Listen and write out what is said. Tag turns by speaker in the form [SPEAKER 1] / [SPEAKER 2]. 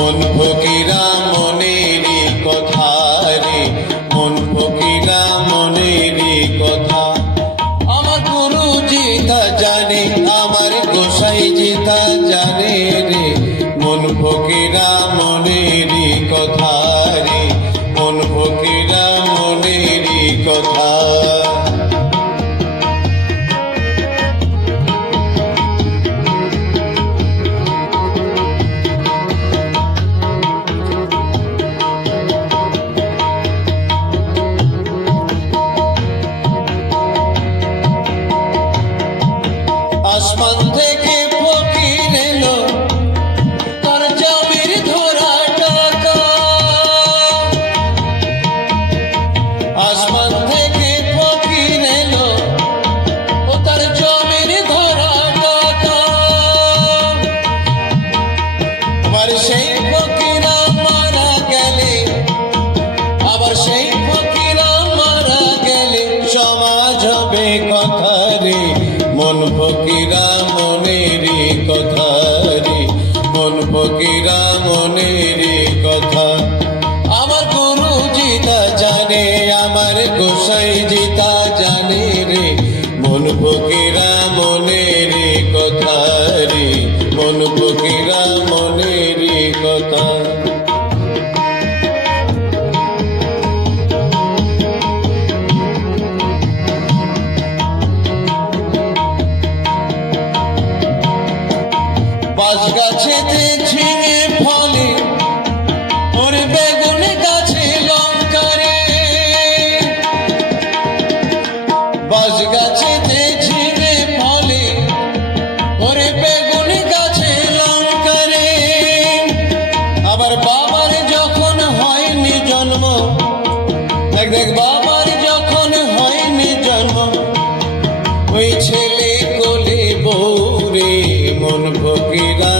[SPEAKER 1] মন ফকিরা মনেরই কথা রে। মন ফকিরা মনেরই কথা। আমার গুরু জিতা জানে, আমার গোসাই জিতা জানে রে। মন ফকিরা মনেরই কথা রে। মন ফকিরা মনেরই কথা আসমান মন ফকিরা মনেরই কথা রে, মন ফকিরা মনেরই কথা। আমার গুরু জিতা জানে, আমার গোসাই জিতা জানে রে, মন ফকিরা মনেরই কথা রে, মন ফকিরা গাছেতে ফলে, ওর বেগুন গাছে গাছেতে ফলে, ওরে গাছে আবার যখন হয়নি জন্ম, দেখ দেখ বাবার মন ফকিরা।